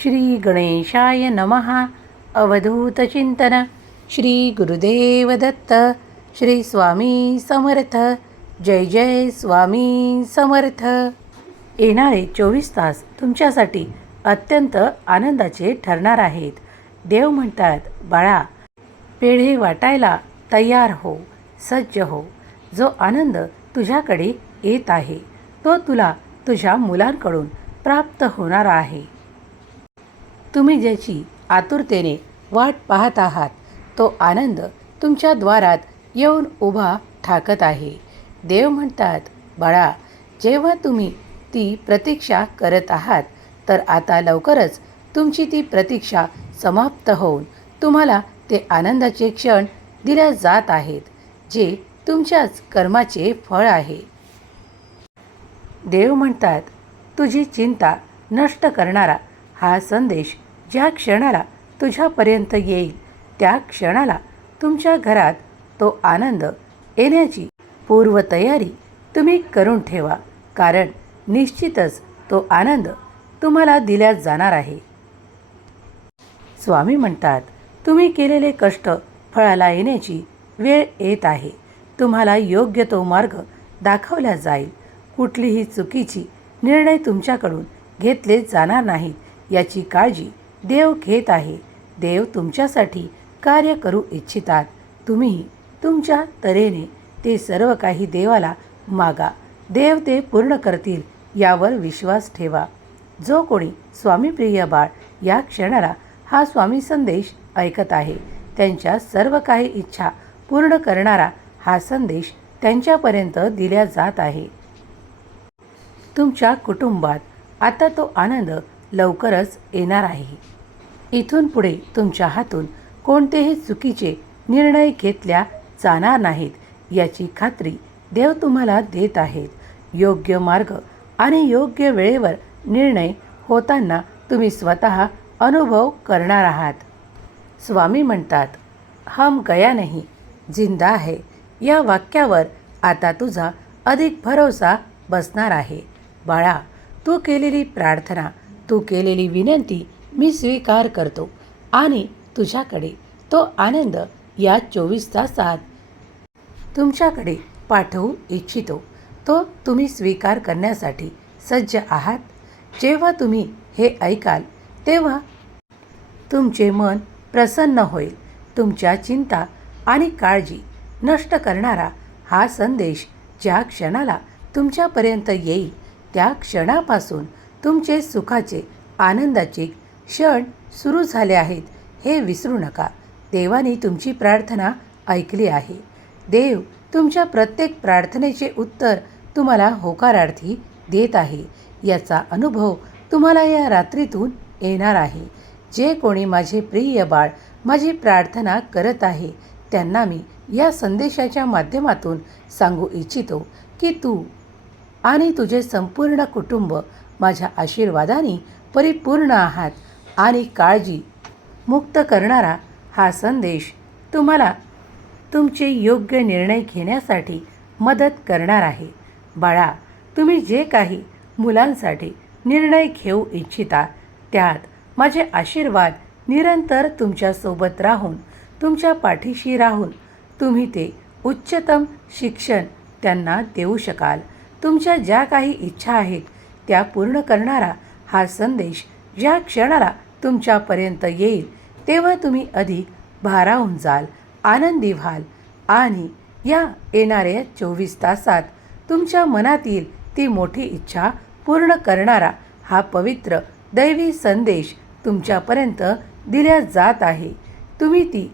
श्री गणेशाय नमः. अवधूतचिंतन श्री गुरुदेव दत्त श्री स्वामी समर्थ. जय जय स्वामी समर्थ. येणारे चोवीस तास तुमच्यासाठी अत्यंत आनंदाचे ठरणार आहेत. देव म्हणतात बाळा पेढे वाटायला तयार हो सज्ज हो. जो आनंद तुझ्याकडे येत आहे तो तुला तुझ्या मुलांकडून प्राप्त होणार आहे. तुम्ही ज्याची आतुरतेने वाट पाहत आहात तो आनंद तुमच्या द्वारात येऊन उभा ठाकत आहे. देव म्हणतात बाळा जेव्हा तुम्ही ती प्रतीक्षा करत आहात तर आता लवकरच तुमची ती प्रतीक्षा समाप्त होऊन तुम्हाला ते आनंदाचे क्षण दिल्या जात आहेत जे तुमच्याच कर्माचे फळ आहे. देव म्हणतात तुझी चिंता नष्ट करणारा हा संदेश ज्या क्षणाला तुझ्यापर्यंत येईल त्या क्षणाला तुमच्या घरात तो आनंद येण्याची पूर्वतयारी तुम्ही करून ठेवा कारण निश्चितच तो आनंद तुम्हाला दिला जाणार आहे. स्वामी म्हणतात तुम्ही केलेले कष्ट फळाला येण्याची वेळ येत आहे. तुम्हाला योग्य तो मार्ग दाखवला जाईल. कुठलीही चुकीची निर्णय तुमच्याकडून घेतले जाणार नाहीत याची काळजी देव घेत आहे. देव तुमच्यासाठी कार्य करू इच्छितात. तुम्ही तुमच्या तऱ्हेने ते सर्व काही देवाला मागा. देव ते पूर्ण करतील यावर विश्वास ठेवा. जो कोणी स्वामीप्रिय बाळ या क्षणाला हा स्वामी संदेश ऐकत आहे त्यांच्या सर्व काही इच्छा पूर्ण करणारा हा संदेश त्यांच्यापर्यंत दिला जात आहे. तुमच्या कुटुंबात आता तो आनंद लवकरच येणार आहे. इथून पुढे तुमच्या हातून कोणतेही चुकीचे निर्णय घेतल्या जाणार नाहीत याची खात्री देव तुम्हाला देत आहेत. योग्य मार्ग आणि योग्य वेळेवर निर्णय होताना तुम्ही स्वतः अनुभव करणार आहात. स्वामी म्हणतात हम गया नाही जिंदा आहे या वाक्यावर आता तुझा अधिक भरोसा बसणार आहे. बाळा तू केलेली प्रार्थना तू केलेली विनंती मी स्वीकार करतो आणि तुझ्याकडे तो आनंद या चोवीस तासात तुमच्याकडे पाठवू इच्छितो. तो तुम्ही स्वीकार करण्यासाठी सज्ज आहात. जेव्हा तुम्ही हे ऐकाल तेव्हा तुमचे मन प्रसन्न होईल. तुमच्या चिंता आणि काळजी नष्ट करणारा हा संदेश ज्या क्षणाला तुमच्यापर्यंत येईल त्या क्षणापासून तुमचे सुखाचे आनंदाचे क्षण सुरू झाले आहेत हे विसरू नका. देवाने तुमची प्रार्थना ऐकली आहे. देव तुमच्या प्रत्येक प्रार्थनेचे उत्तर तुम्हाला होकारार्थी देत आहे. याचा अनुभव तुम्हाला या रात्रीतून येणार आहे. जे कोणी माझे प्रिय बाळ माझी प्रार्थना करत आहे त्यांना मी या संदेशाच्या माध्यमातून सांगू इच्छितो की तू आणि तुझे संपूर्ण कुटुंब माझ्या आशीर्वादाने परिपूर्ण आहात आणि काळजी मुक्त करणारा हा संदेश तुम्हाला तुमचे योग्य निर्णय घेण्यासाठी मदत करणार आहे. बाळा तुम्ही जे काही मुलांसाठी निर्णय घेऊ इच्छिता त्यात माझे आशीर्वाद निरंतर तुमच्यासोबत राहून तुमच्या पाठीशी राहून तुम्ही ते उच्चतम शिक्षण त्यांना देऊ शकाल. तुमच्या ज्या काही इच्छा आहेत त्या पूर्ण करणारा हा संदेश ज्या क्षणाला तुमच्यापर्यंत येईल तेव्हा तुम्ही अधिक भारावून जाल आनंदी व्हाल. आणि या येणाऱ्या चोवीस तासात तुमच्या मनातील ती मोठी इच्छा पूर्ण करणारा हा पवित्र दैवी संदेश तुमच्यापर्यंत दिल्या जात आहे. तुम्ही ती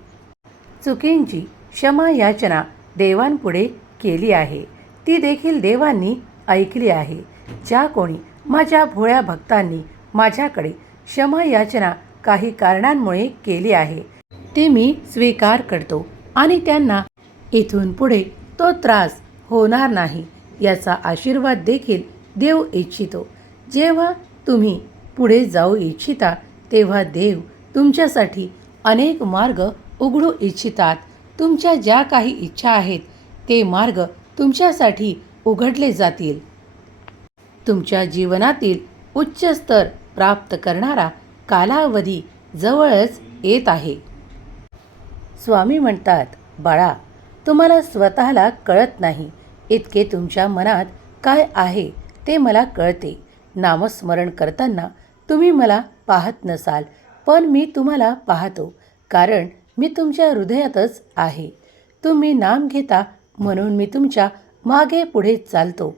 चुकींची क्षमा याचना देवांपुढे केली आहे. ती देखील देवांनी ऐकली आहे. ज्या कोणी माझ्या भोळ्या भक्तांनी माझ्याकडे क्षमा याचना काही कारणांमुळे केली आहे ते मी स्वीकार करतो आणि त्यांना इथून पुढे तो त्रास होणार नाही याचा आशीर्वाद देखील देव इच्छितो. जेव्हा तुम्ही पुढे जाऊ इच्छिता तेव्हा देव तुमच्यासाठी अनेक मार्ग उघडू इच्छितात. तुमच्या ज्या काही इच्छा आहेत ते मार्ग तुमच्यासाठी उघडले जातील. तुमच्या जीवनातील उच्च स्तर प्राप्त करणारा कालावधी जवळच येत आहे. स्वामी म्हणतात बाळा तुम्हाला स्वतःला कळत नाही. इतके तुमच्या मनात काय आहे ते मला कळते. नामस्मरण करताना तुम्ही मला पाहत नसाल पण मी तुम्हाला पाहतो कारण मी तुमच्या हृदयातच आहे. तुम्ही नाम घेता म्हणून मी तुमच्या मागे पुढे चालतो.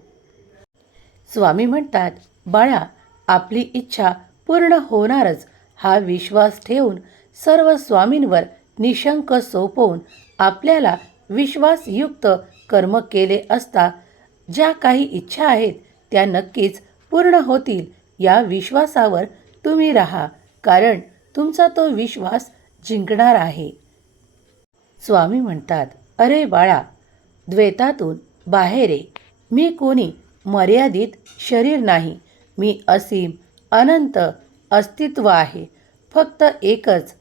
स्वामी म्हणतात बाळा आपली इच्छा पूर्ण होणारच. हा विश्वास ठेवून सर्व स्वामींवर निशंक सोपवून आपल्याला विश्वासयुक्त कर्म केले असता ज्या काही इच्छा आहेत त्या नक्कीच पूर्ण होतील. या विश्वासावर तुम्ही राहा कारण तुमचा तो विश्वास जिंकणार आहे. स्वामी म्हणतात अरे बाळा द्वैतातून बाहेर मी कोणी मर्यादित शरीर नाही. मी असीम अनंत अस्तित्व आहे. फक्त एकच.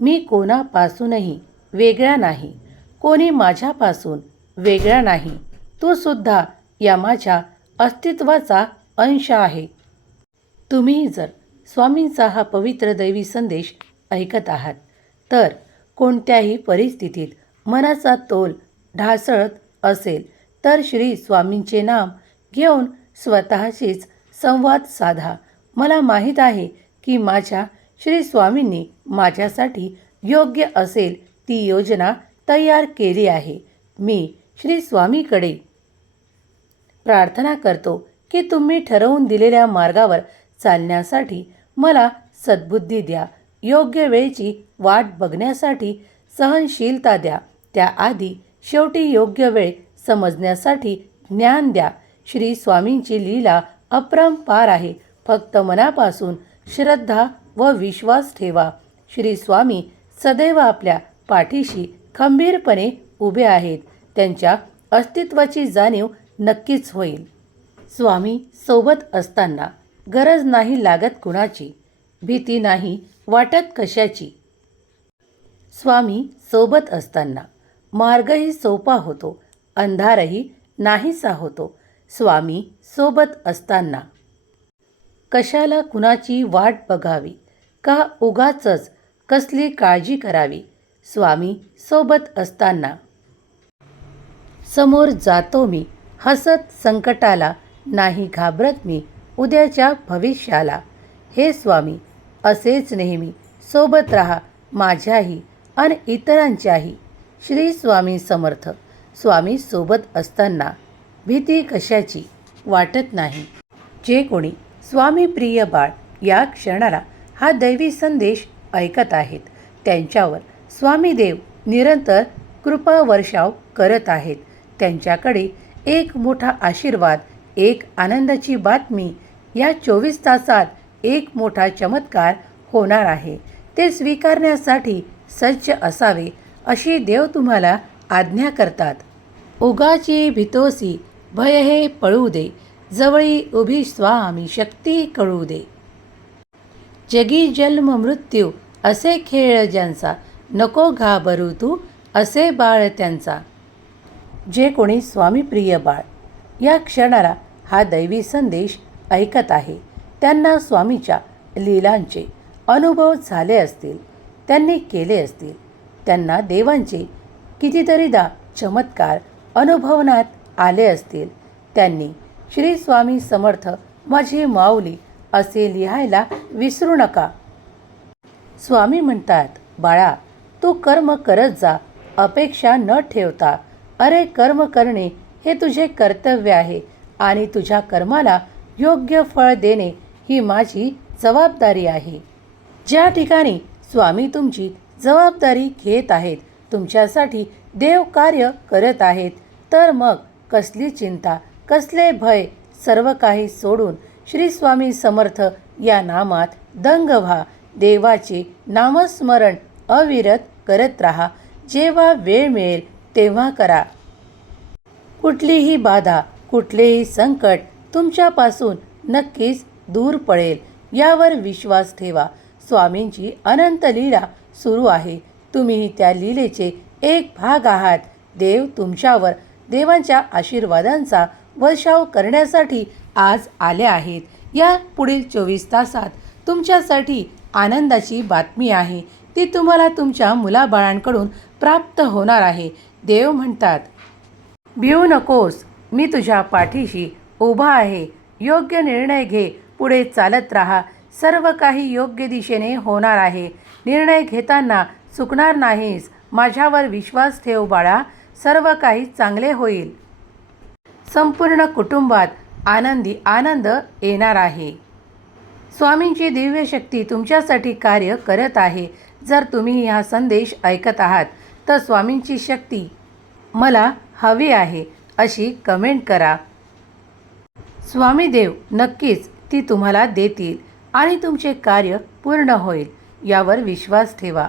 मी कोणापासूनही वेगळा नाही. कोणी माझ्यापासून वेगळा नाही. तो सुद्धा या माझ्या अस्तित्वाचा अंश आहे. तुम्ही जर स्वामींचा हा पवित्र दैवी संदेश ऐकत आहात तर कोणत्याही परिस्थितीत मनाचा तोल ढासळत असेल. तर श्री स्वामींचे नाम घेऊन स्वतःशीच संवाद साधा. मला माहीत आहे की माझ्या श्री स्वामींनी माझ्यासाठी योग्य असेल ती योजना तयार केली आहे. मी श्री स्वामीकडे प्रार्थना करतो की तुम्ही ठरवून दिलेल्या मार्गावर चालण्यासाठी मला सद्बुद्धी द्या. योग्य वेळेची वाट बघण्यासाठी सहनशीलता द्या. त्याआधी शेवटी योग्य वेळ समजण्यासाठी ज्ञान द्या. श्री स्वामींची लीला अपरंपार आहे. फक्त मनापासून श्रद्धा व विश्वास ठेवा. श्री स्वामी सदैव आपल्या पाठीशी खंबीरपणे उभे आहेत. त्यांच्या अस्तित्वाची जाणीव नक्कीच होईल. स्वामी सोबत असताना गरज नाही लागत कुणाची. भीती नाही वाटत कशाची. स्वामी सोबत असताना मार्गही सोपा होतो. अंधारही नाहीसा होतो. स्वामी सोबत असताना. कशाला कुणाची वाट बघावी? का उगाचच कसली काळजी करावी? स्वामी सोबत असताना. समोर जातो मी. हसत संकटाला नाही घाबरत मी. उद्याच्या भविष्याला. हे स्वामी असेच नेहमी सोबत राहा. माझ्याही आणि इतरांच्याही. श्री स्वामी समर्थ. स्वामी सोबत असताना भीती कशाची वाटत नाही. जे कोणी स्वामी प्रिय बाळ या क्षणाला हा दैवी संदेश ऐकत आहेत त्यांच्यावर स्वामी देव निरंतर कृपा वर्षाव करत आहेत. त्यांच्याकडे एक मोठा आशीर्वाद एक आनंदाची बातमी या चोवीस तासात एक मोठा चमत्कार होणार आहे. ते स्वीकारण्यासाठी सज्ज असावे अशी देव तुम्हाला आज्ञा करतात. उगाची भितोसी भय हे पळू दे जवळी उभी स्वामी शक्ती कळू दे जगी जन्म मृत्यू असे खेळ ज्यांचा नको घाबरू तू असे बाळ त्यांचा. जे कोणी स्वामीप्रिय बाळ या क्षणाला हा दैवी संदेश ऐकत आहे. त्यांना स्वामीच्या लीलांचे अनुभव झाले असतील त्यांनी केले असतील त्यांना देवांचे कितीतरीदा चमत्कार अनुभवण्यात आले असतील. त्यांनी श्री स्वामी समर्थ माझी माऊली असे लिहायला विसरू नका. स्वामी म्हणतात बाळा तू कर्म करत जा अपेक्षा न ठेवता. अरे कर्म करणे हे तुझे कर्तव्य आहे आणि तुझ्या कर्माला योग्य फळ देणे ही माझी जबाबदारी आहे. ज्या ठिकाणी स्वामी तुमची जबाबदारी घेत आहेत तुमच्यासाठी देव कार्य करत आहेत. तर मग कसली चिंता कसले भय सर्व काही सोडून श्री स्वामी समर्थ या नामात दंग व्हा. देवाचे नामस्मरण अविरत करत राहा. जेव्हा वेळ मिळेल तेव्हा करा. कुठलीही बाधा कुठलेही संकट तुमच्यापासून नक्कीच दूर पडेल यावर विश्वास ठेवा. स्वामींची अनंत लीला सुरू आहे. तुम्ही त्या लीलेचे एक भाग आहात. देव तुमच्यावर देवांच्या आशीर्वादांचा वर्षाव करण्यासाठी आज आले आहेत. या पुढील चोवीस तासात तुमच्यासाठी आनंदाची बातमी आहे. ती तुम्हाला तुमच्या मुलाबाळांकडून प्राप्त होणार आहे. देव म्हणतात भिऊ नकोस. मी तुझ्या पाठीशी उभा आहे. योग्य निर्णय घे. पुढे चालत राहा. सर्व काही योग्य दिशेने होणार आहे. निर्णय घेताना चुकणार नाहीस. माझ्यावर विश्वास ठेव बाळा सर्व काही चांगले होईल. संपूर्ण कुटुंबात आनंदी आनंद येणार आहे. स्वामींची दिव्य शक्ती तुमच्यासाठी कार्य करत आहे. जर तुम्ही हा संदेश ऐकत आहात तर स्वामींची शक्ती मला हवी आहे अशी कमेंट करा. स्वामी देव नक्कीच ती तुम्हाला देतील आणि तुमचे कार्य पूर्ण होईल यावर विश्वास ठेवा.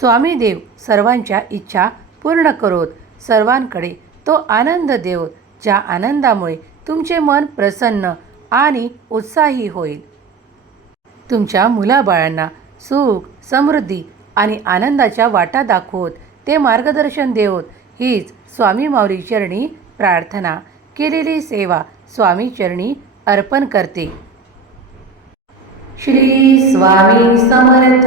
स्वामी देव सर्वांच्या इच्छा पूर्ण करोत. सर्वांकडे तो आनंद देव ज्या आनंदामुळे तुमचे मन प्रसन्न आणि उत्साही होईल. तुमच्या मुलाबाळांना सुख समृद्धी आणि आनंदाच्या वाटा दाखवत. ते मार्गदर्शन देवत. हीच स्वामी माऊली चरणी प्रार्थना. केलेली सेवा स्वामी चरणी अर्पण करते. श्री स्वामी समर्थ